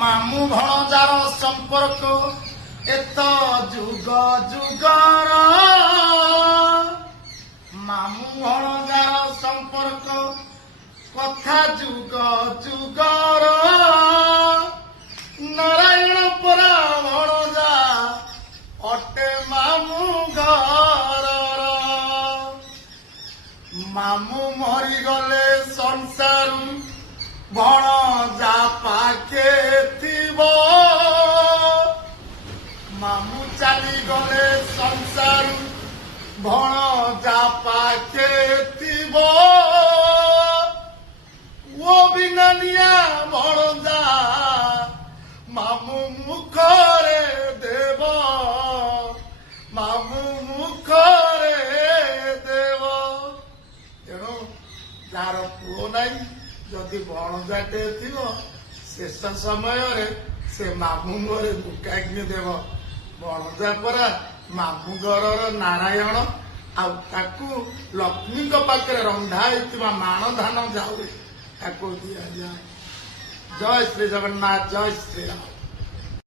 ମାମୁଁ ଭଣଜାର ସମ୍ପର୍କ ଏତ ଯୁଗ ଯୁଗର ମାମୁଁ ଭଣଜାର ସମ୍ପର୍କ କଥା ଯୁଗ ଯୁଗର ନାରାୟଣ ପରା ଭଣଜା ଅଟେ ମାମୁଁ ଘରର ମାମୁଁ ମରିଗଲେ ସଂସାରୁ ଭଣଜା ପାଖେ ଥିବ ମାମୁଁ ଚାଲିଗଲେ ସଂସାରୁ ଭଣଜା ପାଖେ ଥିବ ଓ ବିନାନିଆ ଭଣଜା ମାମୁଁ ମୁଖରେ ଦେବ ମାମୁଁ ମୁଖରେ ଦେବ। ତେଣୁ ଯାହାର ପୁଅ ନାହିଁ ଯଦି ଭଣଜାଟେ ଥିବ ଶେଷ ସମୟରେ ସେ ମାମୁଁ ଘରେ ମୁକାଗ୍ନି ଦେବ। ଭଣଜା ପରା ମାମୁଁ ଘରର ନାରାୟଣ ଆଉ ତାକୁ ଲକ୍ଷ୍ମୀଙ୍କ ପାଖରେ ରନ୍ଧା ହେଇଥିବା ମାଣ ଧାନ ଯାଉ ତାକୁ ଦିଆଯାଏ। ଜୟ ଶ୍ରୀ ଜଗନ୍ନାଥ, ଜୟ ଶ୍ରୀରାମ।